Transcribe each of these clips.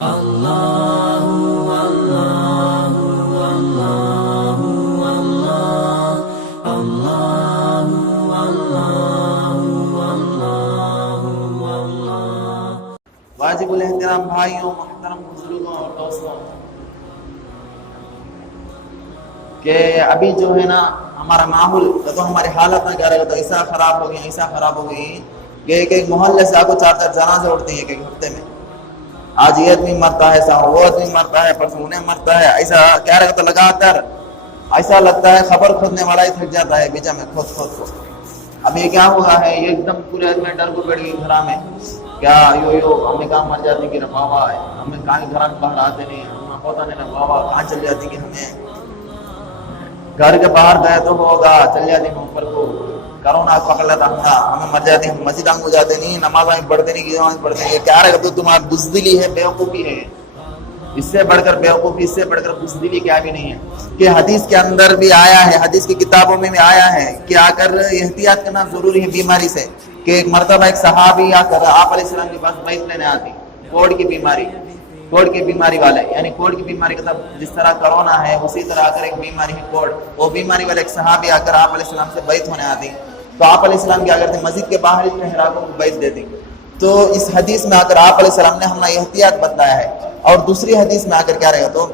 واجب الاحترام بھائیوں، محترم بزرگوں اور دوستوں، کہ ابھی جو ہے نا ہمارا ماحول تو ہماری حالت نہ کیا رہے تو ایسا خراب ہو گئی، ایسا خراب ہو گئی کہ ایک محلے سے آپ کو 4 جنازے اٹھتے ہیں ایک ہفتے میں. آج یہ آدمی مرتا ہے، وہ آدمی مرتا ہے، پرسوں انہیں مرتا ہے، ایسا کیا رہے تو لگاتار ایسا لگتا ہے خبر کھودنے والا ہی تھک جاتا ہے بیچا میں کھود. اب یہ کیا ہوا ہے، یہ ایک دم پورے آدمی ڈر کو بیٹھ گئی گھر میں، کیا یو ہمیں کہاں مر جاتی کہ بابا ہمیں کہاں گھر باہر آتے نہیں، ہمیں پتا نہیں بابا کہاں چل جاتی کہ ہمیں گھر کے باہر گئے تو ہوگا چل جاتی ہم اوپر کو کرونا پکڑ لیتا ہمیں مر جاتی، ہم مسجد کو جاتے نہیں، نماز پڑھتے نہیں، نماز پڑھتے نہیں. کیا رہے تو تمہاری بزدلی ہے، بیوقوفی ہے. اس سے بڑھ کر بیوقوفی، اس سے بڑھ کر بزدلی کیا بھی نہیں ہے. کہ حدیث کے اندر بھی آیا ہے، حدیث کی کتابوں میں بھی آیا ہے کہ آ کر احتیاط کرنا ضروری ہے بیماری سے. کہ ایک مرتبہ ایک صحابی آ کر آپ علیہ السلام کے پاس بیت لینے آتی، کوڑ کی بیماری والے، یعنی کوڑ کی بیماری کا جس طرح کرونا ہے اسی طرح اگر ایک بیماری ہے کوڑ، وہ بیماری والے ایک صحابی آ کر آپ علیہ السلام سے بیت ہونے آتی. تو آپ علیہ السلام کیا کرتے، مسجد کے باہر ہی محرابوں کو بیت دیتی. تو اس حدیث میں آ کر آپ علیہ السلام نے ہمیں احتیاط بتایا ہے. اور دوسری حدیث میں آ کر کیا رہے گا تو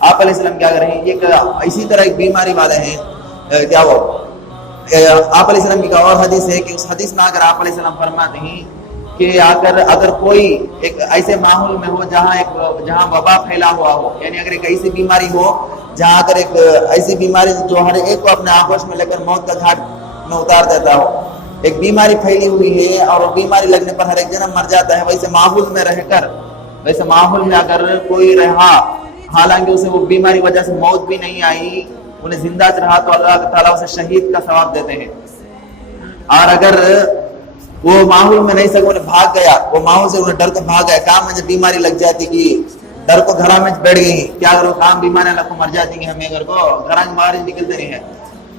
آپ علیہ السلام کیا کریں، یہ اسی طرح ایک بیماری والے ہیں کیا وہ آپ علیہ السلام کی ایک اور حدیث ہے کہ اس حدیث میں آ کر آپ علیہ السلام فرماتے ہیں کہ آ کر اگر کوئی ایک ایسے ماحول میں ہو جہاں وبا پھیلا ہوا ہو، یعنی اگر ایک ایسی بیماری ہو جہاں اگر ایک ایسی بیماری جو ہر ایک کو اپنے آغوش میں لے کر موت کا گھاٹ میں اتار دیتا ہو، ایک بیماری پھیلی ہوئی ہے اور وہ بیماری لگنے پر ہر ایک جنم مر جاتا ہے، ویسے ماحول میں رہ کر، ویسے ماحول میں اگر کوئی رہا حالانکہ اسے وہ بیماری وجہ سے موت بھی نہیں آئی، انہیں زندہ رہا تو اللہ تعالیٰ اسے شہید کا ثواب دیتے ہیں. اور اگر وہ ماحول میں نہیں سکے، انہیں بھاگ گیا، وہ ماحول سے انہیں ڈر کو بھاگ گیا، کام مجھے بیماری لگ جاتی کہ ڈر کو گھر میں بیٹھ گئی، کیا کرو کام بیماری لگ کو مر جاتی کہ ہمیں گھر کو گھر کے باہر نکلتے نہیں ہے.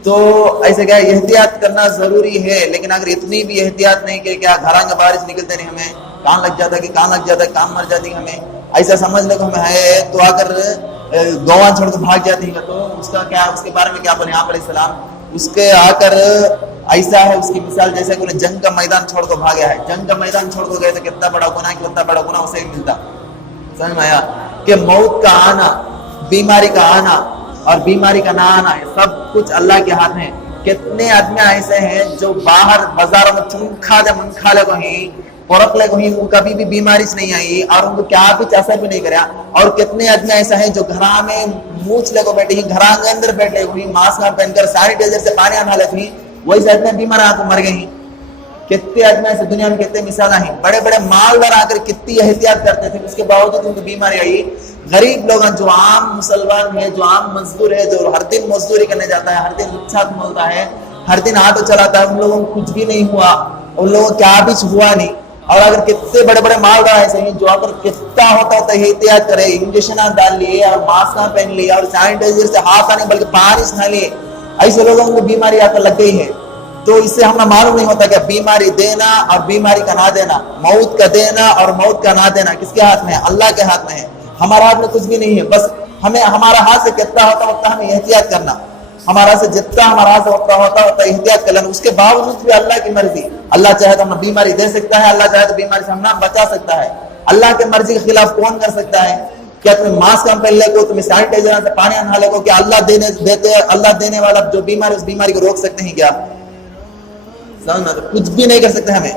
تو ایسے کیا احتیاط کرنا ضروری ہے، لیکن اگر اتنی بھی احتیاط نہیں کہ کیا گھر کے باہر نکلتے نہیں، ہمیں کام لگ جاتا کہ کام لگ جاتا ہے، کام مر جاتی ہمیں ایسا سمجھ لے کو ہمیں ہے، تو اگر گوان چھوڑ کے بھاگ جاتی ہے تو اس کا کیا، اس کے بارے میں کیا بولے آپ علیہ السلام، اس کے آ کر ایسا ہے اس کی مثال جیسے کہ جنگ کا میدان چھوڑ کو بھاگیا ہے، جنگ کا میدان چھوڑ کو گئے تو کتنا بڑا گناہ اسے ملتا. سمجھ میں آیا کہ موت کا آنا، بیماری کا آنا اور بیماری کا نہ آنا سب کچھ اللہ کے ہاتھ میں. کتنے آدمی ایسے ہیں جو باہر بازاروں میں چنکھا دے منکھا لے کو ہی پورک لے کو ہی ان کبھی بھی بیماری سے نہیں آئی اور ان کو کیا کچھ اثر بھی نہیں کریا. اور کتنے آدمی ایسا ہیں جو گھر میں مونچھ لے کو بیٹھے ہی، گھر کے اندر بیٹھے ہوئی، ماسک پہن کر سینیٹائزر سے پانی نہا لیتے ہیں، وہی آدمی بیمار آ کر مر گئے ہیں. کتنے آدمی ایسے دنیا میں کتنے مثال ہیں، بڑے بڑے مالدار آ کر کتنی احتیاط کرتے تھے، اس کے باوجود ان کو بیماری آئی. غریب لوگ جو عام مسلمان ہے، جو عام مزدور ہے، جو ہر دن مزدوری کرنے جاتا ہے، ہر دن رکشہ ملتا ہے، ہر دن آٹو چلاتا ہے، ان لوگوں کو کچھ بھی نہیں ہوا، ان لوگوں کو کیا بھی ہوا نہیں. اور اگر کتنے بڑے بڑے مالدار ایسے ہیں جو اگر کتنا ہوتا احتیاط کرے، انجیکشن ڈال لیے اور ماسک پہن لیے اور سینیٹائزر سے ہاتھ آنے بلکہ پانی سے نہ لیے، ایسے لوگوں کو بیماری آ کر لگ گئی ہے. تو اس سے ہمیں معلوم نہیں ہوتا کہ بیماری دینا اور بیماری کا نہ دینا، موت کا دینا اور موت کا نہ دینا کس کے ہاتھ میں ہے؟ اللہ کے ہاتھ میں ہے. ہمارا ہاتھ میں کچھ بھی نہیں ہے، بس ہمیں ہمارا ہاتھ سے کتنا ہوتا ہمیں احتیاط کرنا، ہمارا سے جتنا ہمارا ہاتھ سے ہوتا احتیاط کر لینا. اس کے باوجود بھی اللہ کی مرضی، اللہ چاہے تو ہمیں بیماری دے سکتا ہے، اللہ چاہے تو بیماری سے ہمیں بچا سکتا ہے. اللہ کے مرضی کے خلاف کون کر سکتا ہے؟ کیا تمہیں ماسک پہن لے کو، تمہیں سینیٹائزر سے پانی نہا لے کو، کیا اللہ دینے والا جو بیماری اس بیماری کو روک سکتے ہیں کیا؟ کچھ بھی نہیں کر سکتے. ہمیں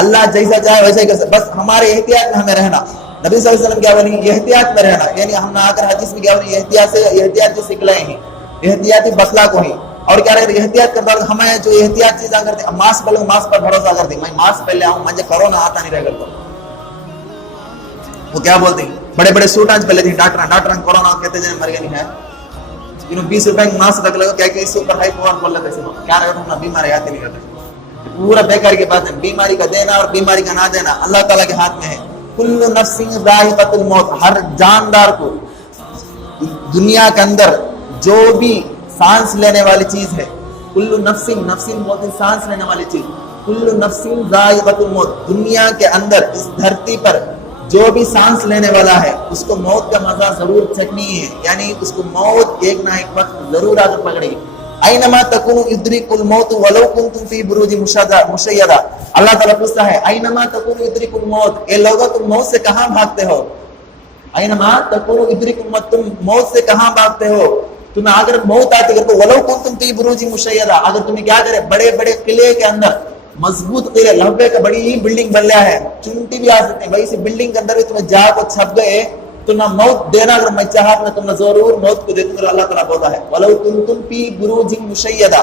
اللہ جیسا چاہے ویسا ہی کر سکتے، بس ہمارے احتیاط میں ہمیں رہنا. نبی صلی اللہ علیہ وسلم کیا بولیں، احتیاط میں رہنا، یعنی ہم نے آ کر حدیث میں کیا بولیں، احتیاط سکھلائے ہیں، احتیاطی بسلا کو ہی. اور کیا رہے احتیاط کرتا ہے، ہمیں جو احتیاط چیزیں کرتے ہیں، ماسک پہلے ماسک پر بھروسہ کرتے ہیں، میں ماسک پہلے آؤں مجھے کرونا آتا نہیں رہ کرتا. وہ کیا بولتے ہیں، بڑے بڑے سوٹ آج پہلے تھے، ڈاکٹر کورونا کہتے ہیں مر گئے نہیں ہے، 20 روپے کا ماسک رکھ لگا، کیا کہ اس سے اوپر ہائی پاور بول لیتے ہیں، کیا رہے ہم بیماری آتی نہیں کرتے. پورا بیکار کی بات ہے. بیماری کا دینا اور بیماری کا نہ دینا اللہ تعالیٰ کے ہاتھ میں ہے. کل نفس ذائقۃ الموت، ہر جاندار کو دنیا کے اندر جو بھی سانس لینے والی چیز ہے، کل نفس موت، سانس لینے والی چیز، کل نفس ذائقۃ الموت، دنیا کے اندر اس دھرتی پر جو بھی سانس لینے والا ہے اس کو موت کا مزہ ضرور چکھنی ہے، یعنی اس کو موت ایک نہ ایک وقت ضرور آ کر پکڑے گی. اینما تکونوا یدرککم الموت ولو کنتم فی بروج مشیدہ. اللہ تعالیٰ پوچھتا ہے اینما تکونوا یدرککم الموت، اے لوگوں تم موت سے کہاں بھاگتے ہو؟ اینما تکونوا یدرککم الموت، تم موت سے کہاں بھاگتے ہو؟ تمہیں اگر موت آتی ہے تو ولو کنتم فی بروج مشیدہ، اگر تمہیں کیا کرے بڑے بڑے قلعے کے اندر، مضبوط قلعے، لمبے کا بڑی ہی بلڈنگ بن رہا ہے، چنٹی بھی آ سکتے ہیں، وہی سی بلڈنگ کے اندر بھی تمہیں جا کو چھپ گئے تو نہ موت دینا، اگر میں چاہا میں تم ضرور موت کو دے دوں گا. اللہ تعالیٰ بولتا ہے وَلَوْ كُنْتُمْ فِي بُرُوجٍ مُشَيَّدَةٍ،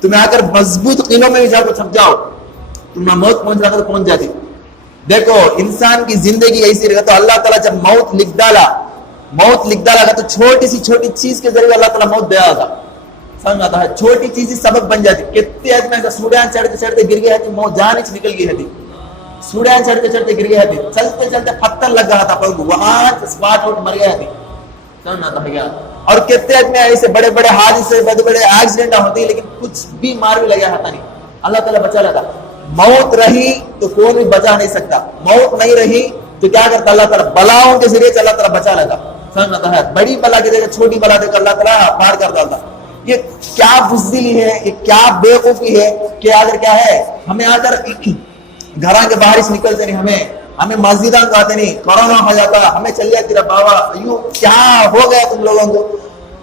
تمہیں اگر مضبوط قلعوں میں بھی جا کو چھپ جاؤ تم موت پہنچ جاتا تو پہنچ جاتی. دیکھو انسان کی زندگی ایسی رہے تو اللہ تعالیٰ جب موت لکھ ڈالا تو چھوٹی سی چھوٹی چیز کے ذریعے اللہ تعالیٰ موت دے آتا. سمجھ آتا ہے، چھوٹی چیز ہی سبب بن جاتی. کتنے آدمی ایسا سوڑیاں چڑھتے چڑھتے گر گئے تھے، موت جان ہی نکل گئی تھی. سوڑیاں چڑھتے چڑھتے گر گئے تھے، چلتے چلتے پتھر لگ گیا تھا پر وہاں اسپاٹ آؤٹ مر گیا تھی. سمجھ آتا ہے کیا؟ اور کتنے آدمی ایسے بڑے بڑے حادثے بڑے بڑے ایکسیڈنٹ ہوتی لیکن کچھ بھی مار بھی لگا ہوتا نہیں، اللہ تعالیٰ بچا لیتا. موت رہی تو کوئی بھی بچا نہیں سکتا، موت نہیں رہی تو کیا کرتا اللہ تعالیٰ بلاؤں کے ذریعے اللہ تعالیٰ بچا لیتا. سمجھ آتا ہے، بڑی بلا کی جگہ چھوٹی بلا دے کر اللہ تعالیٰ پار کر ڈالتا. یہ کیا بزدلی ہے، یہ کیا بے وقوفی ہے کہ اگر کیا ہے ہمیں آ کر گھراں کے باہر سے نکلتے نہیں، ہمیں مسجداں کو آتے نہیں، کورونا ہو جاتا، ہمیں چل جاتی رہا بابا. ایو کیا ہو گیا تم لوگوں کو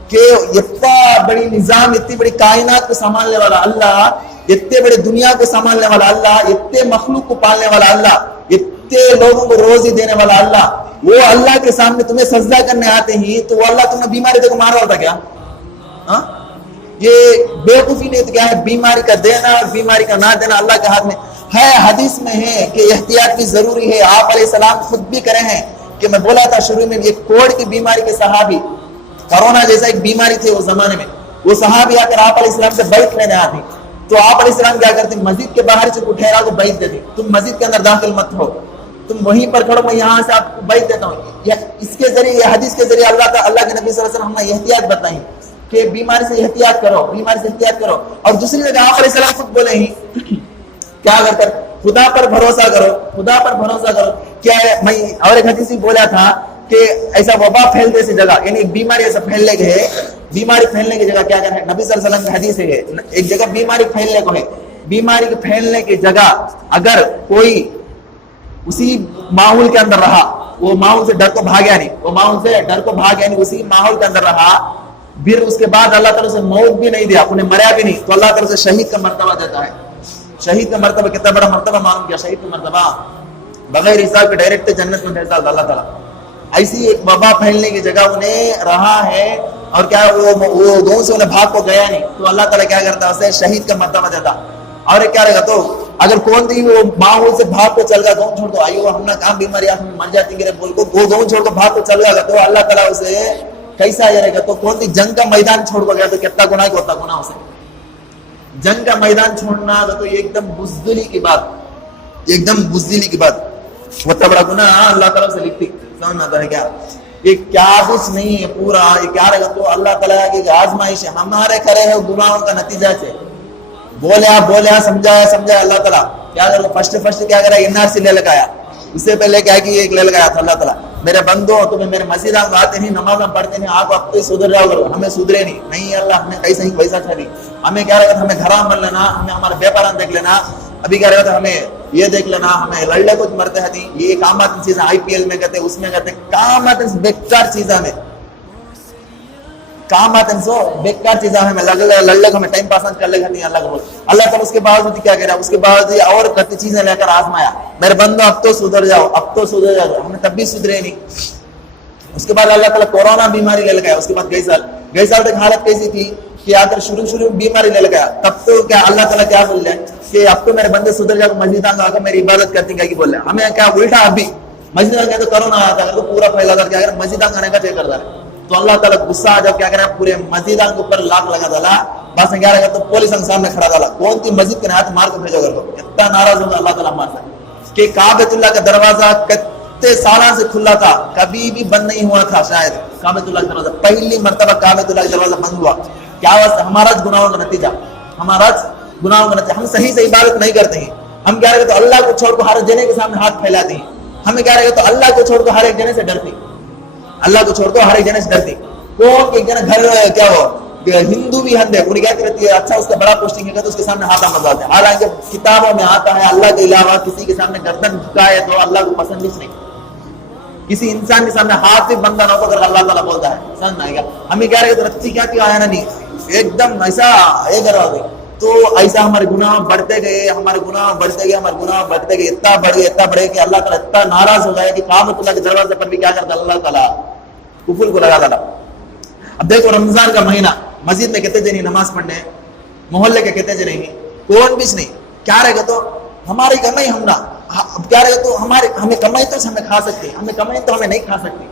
کہ اتنا بڑی نظام، اتنی بڑی کائنات کو سنبھالنے والا اللہ، اتنے بڑے دنیا کو سنبھالنے والا اللہ، اتنے مخلوق کو پالنے والا اللہ، اتنے لوگوں کو روزی دینے والا اللہ، وہ اللہ کے سامنے تمہیں سجدہ کرنے آتے ہی تو وہ اللہ تمہیں بیماری دے کو مار رہا تھا کیا؟ یہ بیوقوفی نہیں تو کیا ہے؟ بیماری کا دینا اور بیماری کا نہ دینا اللہ کے ہاتھ میں ہے. حدیث میں ہے کہ احتیاط بھی ضروری ہے. آپ علیہ السلام خود بھی کرے ہیں کہ میں بولا تھا شروع میں، ایک کوڑ کی بیماری کے صحابی، کرونا جیسا ایک بیماری تھی اس زمانے میں، وہ صحابی آ کر آپ علیہ السلام سے بیعت لینے آتی تو آپ علیہ السلام کیا کرتے؟ مسجد کے باہر سے کو ٹھہرا کو بیعت دیتی، تم مسجد کے اندر داخل مت ہو، تم وہیں پر کھڑو، میں یہاں سے آپ کو بیعت دیتا ہوں. اس کے ذریعے، یہ حدیث کے ذریعے اللہ کے نبی صلی اللہ علیہ وسلم نے احتیاط بتائی کہ بیماری سے احتیاط کرو، بیماری سے احتیاط کرو. اور دوسری جگہ آپ علیہ السلام خود بولے ہی کیا کر خدا پر بھروسہ کرو، خدا پر بھروسہ کرو. کیا ہے، میں اور ایک حدیث بولا تھا کہ ایسا وبا پھیلنے سے جگہ، یعنی ایک بیماری ایسا پھیلنے کے ہے، بیماری پھیلنے کی جگہ کیا کرنا ہے؟ نبی صلی اللہ علیہ وسلم کی حدیث ہے ایک جگہ بیماری پھیلنے کو ہے، بیماری کے پھیلنے کی جگہ اگر کوئی اسی ماحول کے اندر رہا، وہ ماحول سے ڈر کو بھاگیا نہیں، وہ ماحول سے ڈر کو بھاگیا نہیں، اسی ماحول کے اندر رہا، پھر اس کے بعد اللہ تعالیٰ سے موت بھی نہیں دیا، انہیں مریا بھی نہیں، تو اللہ تعالیٰ سے شہید کا مرتبہ دیتا ہے. شہید کا مرتبہ کتنا بڑا مرتبہ معلوم کیا؟ شہید کا مرتبہ بغیر حساب کے ڈائریکٹ جنت میں بھیجتا اللہ تعالیٰ. ایسی ایک وبا پھیلنے کی جگہ انہیں رہا ہے اور کیا وہ گاؤں سے انہیں بھاگ کو گیا نہیں تو اللہ تعالیٰ کیا کرتا ہے؟ اسے شہید کا مرتبہ دیتا. اور ایک کیا رہے گا تو اگر کون تھی وہ ماحول سے بھاگ کو چل گیا، گاؤں چھوڑ دو، آئیو ہم نے کام بیماری ہم مر جاتی گے بول کو، وہ گاؤں چھوڑ کو بھاگ کو چل گیا تو اللہ تعالیٰ اسے کیسا رہے گا؟ تو کون سی جنگ کا میدان چھوڑ کو گیا تو کتنا گناہ کو ہوتا گناہ اسے. جنگ کا میدان چھوڑنا تو یہ ایک دم بزدلی کی بات، ایک دم بزدلی کی بات، بہت بڑا گناہ اللہ تعالیٰ سے لکھتی. سمجھ آتا ہے کیا؟ یہ کیا کچھ نہیں ہے پورا، یہ کیا رہے گا تو اللہ تعالیٰ کی آزمائش ہے، ہمارے کرے ہیں گناہوں کا نتیجہ سے. بولیا سمجھایا اللہ تعالیٰ کیا کرے؟ فرسٹ کیا کرا؟ NRC لے لگایا. اس سے پہلے کیا کہ ایک لے لگایا تھا اللہ تعالیٰ، میرے بندو تمہیں میرے مسجد آتے نہیں، نماز پڑھتے نہیں، آپ اب تو سدھر جاؤ کرو، ہمیں سدھرے نہیں اللہ ہمیں کیسا ہی ویسا ٹھہری. ہمیں کیا رہتا؟ ہمیں گھر مر لینا، ہمیں ہمارے بیپاران دیکھ لینا، ابھی کیا رہتا؟ ہمیں یہ دیکھ لینا، ہمیں لڑنے کچھ مرتے ہیں، یہ کام آتی چیزیں IPL میں کرتے، اس میں کرتے، کام آتے بیکار چیزیں میں کام آتے سو بیکار چیزیں ہمیں لڑنے کو ہمیں ٹائم پاس کر لے گا. اللہ کو بول اللہ تعالیٰ اس کے باوجود کیا کہہ رہا ہے؟ اس کے باوجود اور کرتی چیزیں لے کر آزمایا، میرے بندو اب تو سدھر جاؤ، اب تو سدھر جاؤ. ہم نے تب بھی سدھرے نہیں. اس کے بعد اللہ تعالیٰ کورونا بیماری لے لگایا. اس کے بعد گئی سال تک حالت کیسی تھی کہ اگر شروع میں بیماری لے لگایا تب تو کیا اللہ تعالیٰ کیا بول رہے ہیں کہ اب تو میرے بندے سدھر جاؤ، مسجد آ کر میری عبادت کرتی ہیں. بول رہے ہیں ہمیں کیا الٹا، ابھی مسجد آ تو کورونا آتا ہے تو پورا پھیلا کر کیا مسجد آنے کا چیک کرتا ہے تو اللہ تعالیٰ غصہ آ جب کیا کرے پورے مسجد کے اوپر لاک لگا ڈالا. بس میں کیا رہے گا تو پولیس کے سامنے کھڑا ڈالا، کون سی مسجد کے ہاتھ مار کو بھیجو کر دو. اتنا ناراض ہوگا اللہ تعالیٰ مارتا کہ کعبۃ اللہ کا دروازہ کتنے سالوں سے کھلا تھا، کبھی بھی بند نہیں ہوا تھا. شاید کعبۃ اللہ کا دروازہ پہلی مرتبہ کعبۃ اللہ کا دروازہ بند ہوا. کیا واسطہ؟ ہمارا گناہوں کا نتیجہ، ہمارا گناہوں کا نتیجہ. ہم صحیح سے عبادت نہیں کرتے ہیں، ہم کیا رہے تو اللہ کو چھوڑ کو ہر جنے کے سامنے ہاتھ پھیلاتے ہیں. ہمیں کیا رہے گا تو اللہ کو چھوڑ دو ہر ایک جنے سے ڈرتی, اللہ کو چھوڑ دو ہر ایک جنے سے ڈرتی. کون ایک جنا گھر کیا ہو ہندو بھی ہند ہے, انہیں کیا کرتی ہے اچھا اس کا بڑا پوسٹنگ ہے تو اس کے سامنے ہاتھ مزاتے ہیں, حالانکہ کتابوں میں آتا ہے اللہ کے علاوہ کسی کے سامنے گردن جھکائے تو اللہ کو پسند نہیں. کسی انسان کے سامنے ہاتھ بھی بندہ نہ ہو اگر اللہ تعالیٰ بولتا ہے سمجھ آئے گا. ہمیں کیا رہے گا رچی کیا آیا نا نہیں ایک دم ایسا یہ کروا دے تو ایسا ہمارے گناہ بڑھتے گئے, ہمارے گناہ بڑھتے گئے, ہمارے گناہ بڑھتے گئے, اتنا بڑھے کہ اللہ تعالیٰ اتنا ناراض ہو گیا کہ کعبۃ اللہ کے دروازے پر بھی کیا کرتا اللہ تعالیٰ کفر کو لگا ڈالا. اب دیکھو رمضان کا مہینہ مسجد میں کہتے جائیں نماز پڑھنے, محلے کے کہتے جائیں کون بھی نہیں, کیا رہے گا تو ہماری کمائی ہم نہ کیا رہے گا تو ہمیں کمائی تو ہمیں کھا سکتے, ہمیں کمائی تو ہمیں نہیں کھا سکتے.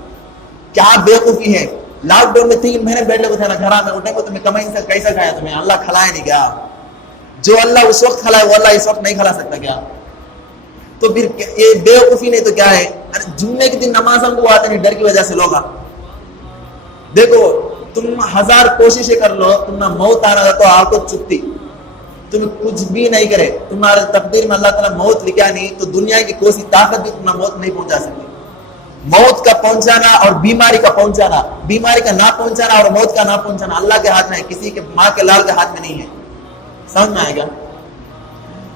کیا بیوقوفی ہے, لاک ڈاؤن میں 3 مہینے بیٹھے ہوئے تھے نا گھر میں اٹھے کو تمہیں کمائی سے کیسا کھایا, تمہیں اللہ کھلائے نہیں کیا؟ جو اللہ اس وقت کھلائے وہ اللہ اس وقت نہیں کھلا سکتا کیا؟ تو پھر یہ بیوقوفی نہیں تو کیا ہے؟ جمعے کے دن نماز ہم کو آتے نہیں ڈر کی وجہ سے لوگ. دیکھو تم 1000 کوششیں کر لو, تم نہ موت آنا تو آپ کو چپتی, تم کچھ بھی نہیں کرے, تمہارے تقدیر میں اللہ تعالیٰ موت لکھا نہیں تو دنیا کی کوئی طاقت بھی تمہیں موت نہیں پہنچا سکتی. موت کا پہنچانا اور بیماری کا پہنچانا, بیماری کا نہ پہنچانا اور موت کا نہ پہنچانا اللہ کے ہاتھ میں ہے, کسی کے ماں کے لال کے ہاتھ میں نہیں ہے. سمجھ میں آئے گا؟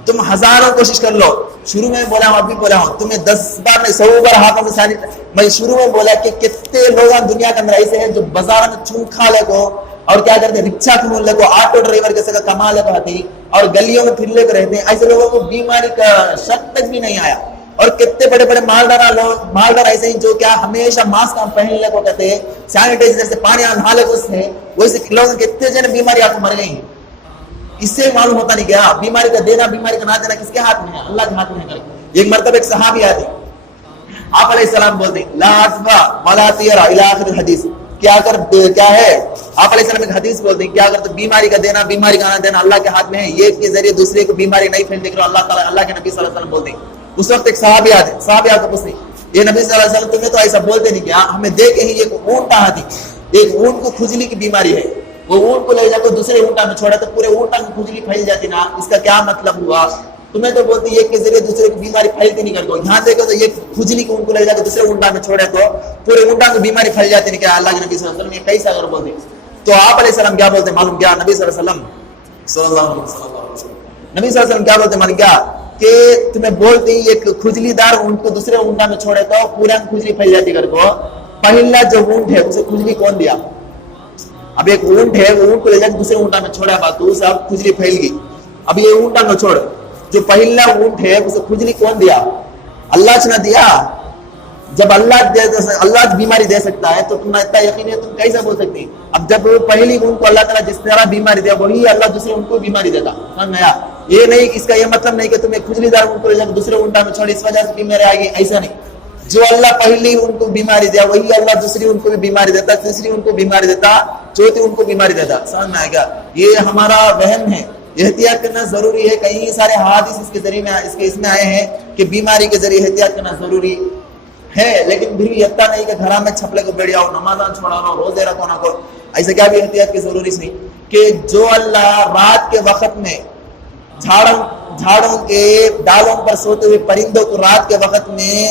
تم 1000 کوشش کر لو, شروع میں بولا ہوں ابھی بولا ہوں تمہیں 10 بار نہیں 100 بار ہاتھوں میں سانی, میں شروع میں بولا کہ کتنے لوگ دنیا کے اندر ایسے ہیں جو بازار میں چون کھا لے کو اور کیا کرتے ہیں رکشا کھول لے کو, آٹو ڈرائیور کے ساتھ کما لے کو آتی اور گلیوں میں پھر لے کے رہتے ہیں. ایسے لوگوں کو بیماری کا شک تک بھی نہیں آیا. اور کتنے بڑے بڑے مالدار ایسے ہیں جو کیا ہمیشہ ماسک پہن لے کو کہتے ہیں, سینیٹائزر سے پانی نہا لے کو ہے, ویسے لوگ کتنے جنے بیماری آپ کو مر گئی ہیں. اس سے معلوم ہوتا نہیں کیا بیماری کا دینا بیماری کا نہ دینا کس کے ہاتھ میں ہے؟ اللہ کے ہاتھ میں ہے. ایک مرتبہ ایک صحابی آتے, آپ علیہ السلام بولتے ہیں لا عطفا ولا طیرا الی آخر الحدیث, کیا ہے آپ علیہ السلام ایک حدیث بولتے ہیں کیا اگر تو بیماری کا دینا بیماری کا نہ دینا اللہ کے ہاتھ میں ہے, یہ کے ذریعے دوسرے کو بیماری نہیں پھیلنے کے اللہ تعالیٰ اللہ کے نبی صلی اللہ علیہ وسلم بولتے ہیں. اس وقت ایک صحابی آتے, صحابی آ کو پوچھتے یہ نبی صلی اللہ علیہ وسلم تمہیں تو ایسا بولتے نہیں کیا, ہمیں دیکھ ہی ایک اونٹ آ تھی, ایک اونٹ کو کھجلی کی بیماری ہے, وہ اونٹ کو لے جا کر دوسرے اونٹا میں چھوڑا تو پورے اونٹا میں کھجلی پھیل جاتی نا, اس کا کیا مطلب ہوا؟ تمہیں تو بولتے ایک کے ذریعے دوسرے کو بیماری پھیلتی نہیں کر دو, یہاں دیکھو تو یہ کھجلی کو اونٹ کو لے جا کے دوسرے اونٹا میں چھوڑے تو پورے اونٹا میں بیماری پھیل جاتی نہیں کیا؟ اللہ کے نبی صلی اللہ علیہ وسلم یہ کیسا اگر بولتے تو آپ علیہ السلام کیا بولتے معلوم کیا؟ نبی صلی اللہ علیہ وسلم نبی صلی اللہ علیہ وسلم کیا بولتے معلوم کیا کہ تمہیں بولتے ہیں ایک کھجلی دار اونٹ کو دوسرے اونٹا میں چھوڑے تو پورا کھجلی پھیل جاتی کر کو, پہلا جو اونٹ ہے اسے کھجلی کون دیا؟ اب ایک اونٹ ہے, وہ اونٹ کو لے جا کے دوسرے اونٹا میں چھوڑا بات تو سب کھجلی پھیل گئی. اب یہ اونٹا میں چھوڑ, جو پہلا اونٹ ہے اسے کھجلی کون دیا؟ اللہ نے دیا. جب اللہ بیماری دے سکتا ہے تو تمہیں اتنا یقین ہے تم کیسا بول سکتی؟ اب جب پہلی اونٹ کو اللہ تعالیٰ جس طرح بیماری دیا وہی اللہ دوسرے اونٹ کو بیماری دیتا. سمجھ آیا؟ یہ نہیں اس کا یہ مطلب نہیں کہ تمہیں کھجلی دار اونٹ کو لے جا کے دوسرے اونٹا میں چھوڑ اس وجہ سے بیماری آئے گی, ایسا نہیں. جو اللہ پہلی ان کو بیماری دیا وہی اللہ دوسری ان کو بھی بیماری دیتا, تیسری ان کو بیماری دیتا, چوتھی ان کو بیماری دیتا. سمجھ میں آئے گا؟ یہ ہمارا وہم ہے, احتیاط کرنا ضروری ہے. کئی سارے حادث اس کے ذریعے میں اس میں آئے ہیں کہ بیماری کے ذریعے احتیاط کرنا ضروری ہے, لیکن پھر بھی اتنا نہیں کہ گھر میں چھپلے کو بیٹھ جاؤ, نماز چھوڑا لو, روزے رکھو نہ کرو, ایسا کیا بھی احتیاط کی ضروری نہیں. کہ جو اللہ رات کے وقت میں جھاڑوں کے ڈالوں پر سوتے ہوئے پرندوں کو رات کے وقت میں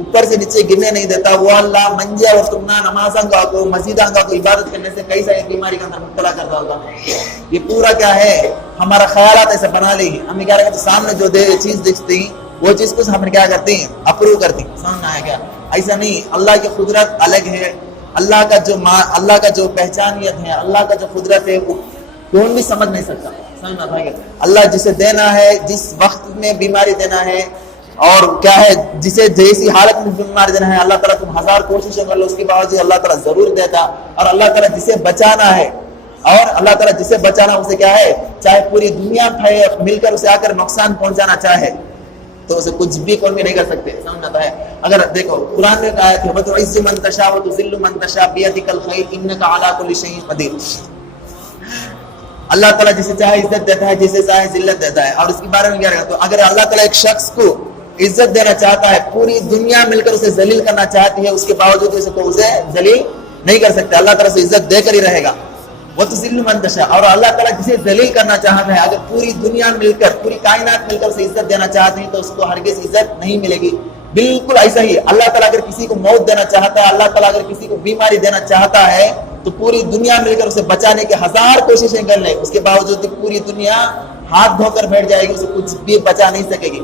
اوپر سے نیچے گرنے نہیں دیتا, وہ اللہ منجے اور سننا نمازوں کو مسجدوں کو عبادت کرنے سے کئی ساری بیماری کا اندر مبتلا کر ڈالتا ہے. یہ پورا کیا ہے ہمارا خیالات ایسے بنا لی ہیں. ہمیں کیا کرتے ہیں سامنے جو چیز دکھتی وہ چیز کو ہم کیا کرتے ہیں اپروو کرتے ہیں. سمجھ آیا کیا؟ ایسا نہیں. اللہ کی قدرت الگ ہے, اللہ کا جو پہچانیت ہے, اللہ کا جو قدرت ہے وہ کون بھی سمجھ نہیں سکتا. سمجھنا بھائی, اللہ جسے دینا ہے جس وقت میں بیماری دینا ہے اور کیا ہے جسے جیسی حالت میں بیماری دینا ہے, اللہ تعالیٰ تم 1000 کوششیں کر لو اس کے باوجود اللہ تعالیٰ ضرور دیتا. اور اللہ تعالیٰ جسے بچانا ہے اسے کیا ہے چاہے پوری دنیا مل کر اسے آ کر نقصان پہنچانا چاہے تو اسے کچھ بھی کون بھی نہیں کر سکتے. سمجھنا ہے؟ اگر دیکھو قرآن میں آیت ہے وَتُعِزُّ مَن تَشَاءُ وَتُذِلُّ مَن تَشَاءُ بِيَدِكَ الْخَيْرُ إِنَّكَ عَلَىٰ كُلِّ شَيْءٍ قَدِيرٌ. اللہ تعالیٰ جسے چاہے عزت دیتا ہے, جسے چاہے ذلت دیتا ہے. اور اس کے بارے میں کیا کہتے ہیں, اگر اللہ تعالیٰ ایک شخص کو عزت دینا چاہتا ہے, پوری دنیا مل کر اسے ذلیل کرنا چاہتی ہے, اس کے باوجود اسے ذلیل نہیں کر سکتے. اللہ تعالیٰ سے عزت دے کر ہی رہے گا. وَتُذِلُّ مَن تَشَاءُ, اور اللہ تعالیٰ جسے ذلیل کرنا چاہتا ہے, اگر پوری دنیا مل کر پوری کائنات مل کر اسے عزت دینا چاہتی ہے تو اس کو ہرگز عزت نہیں ملے گی. بالکل ایسا ہی اللہ تعالیٰ اگر کسی کو موت دینا چاہتا ہے, اللہ تعالیٰ اگر کسی کو بیماری دینا چاہتا ہے تو پوری دنیا مل کر اسے بچانے کی 1000 کوششیں کر لیں, اس کے باوجود پوری دنیا ہاتھ دھو کر بیٹھ جائے گی, اسے کچھ بھی بچا نہیں سکے گی.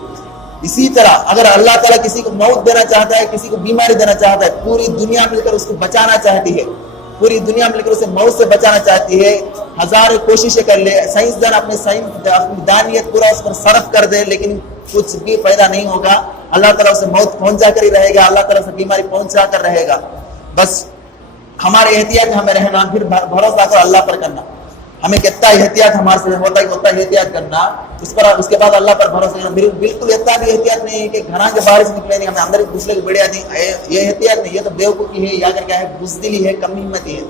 اسی طرح اگر اللہ تعالیٰ کسی کو موت دینا چاہتا ہے, کسی کو بیماری دینا چاہتا ہے, پوری دنیا مل کر اس کو بچانا چاہتی ہے, پوری دنیا مل کر اسے موت سے بچانا چاہتی ہے, 1000 کوششیں کر لے, سائنسدان اپنی دانیت پورا اس پر صرف کر دے, لیکن کچھ بھی فائدہ نہیں ہوگا. اللہ تعالیٰ اسے موت پہنچا کر ہی رہے گا, اللہ تعالیٰ سے بیماری پہنچا کر رہے گا. بس ہمارے احتیاط ہمیں رہنا, پھر بھروسہ کر اللہ پر کرنا. ہمیں کتنا احتیاط ہمارے سے ہوتا ہے اتنا احتیاط کرنا, اس کے بعد اللہ پر بھروسہ کرنا. بالکل اتنا بھی احتیاط نہیں ہے کہ گھر سے باہر سے نکلے نہیں, ہمیں اندر دوسرے کو بڑھیا نہیں, یہ احتیاط نہیں, یہ تو بیوقوفی ہے یا اگر کیا ہے بزدلی ہے, کم ہمتی ہے.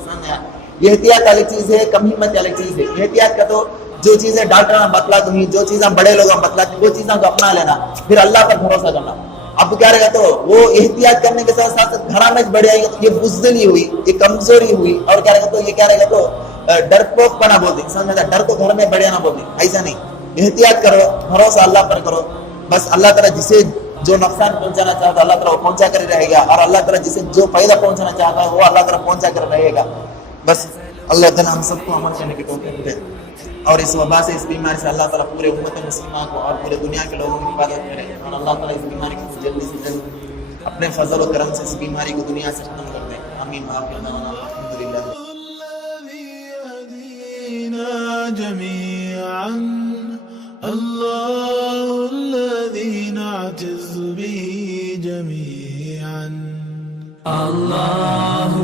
یہ احتیاط الگ چیز ہے, کم ہمت الگ چیز ہے. احتیاط کا تو جو چیزیں ڈاکٹر نے بتلاتی ہیں, جو چیزیں بڑے لوگ بتلاتے ہیں, وہ چیزوں کو اپنا لینا, پھر اللہ پر بھروسہ کرنا. اب کیا رہے گا تو وہ احتیاط کرنے کے ساتھ ساتھ گھر میں بڑھ جائے گا تو یہ بزدلی ہوئی, یہ کمزوری ہوئی, اور کیا رہے گا تو یہ کیا رہے گا تو ڈرپوک بنا بول دیں. سمجھ میں ڈر کو گھر میں بڑھیا نہ بول دیں, ایسا نہیں. احتیاط کرو, بھروسہ اللہ پر کرو. بس اللہ تعالیٰ جسے جو نقصان پہنچانا چاہتا ہے اللہ تعالیٰ وہ پہنچا کر رہے گا, اور اللہ تعالیٰ جسے جو فائدہ پہنچانا چاہتا ہے وہ اللہ تعالیٰ پہنچا کر رہے گا. بس اللہ تعالیٰ ہم سب کو عمل کرنے کی توفیق دے, اور اس وبا سے, اس بیماری سے اللہ تعالیٰ پورے امت مسلمہ کو اور پورے دنیا کے لوگوں کی حفاظت کرے, اور اللہ تعالیٰ اس بیماری کو جلدی سے جلد اپنے فضل و کرم سے اس بیماری کو دنیا سے ختم کر دے. آمین. الحمدللہ. جميعا الله الذي نعتز به جميعا الله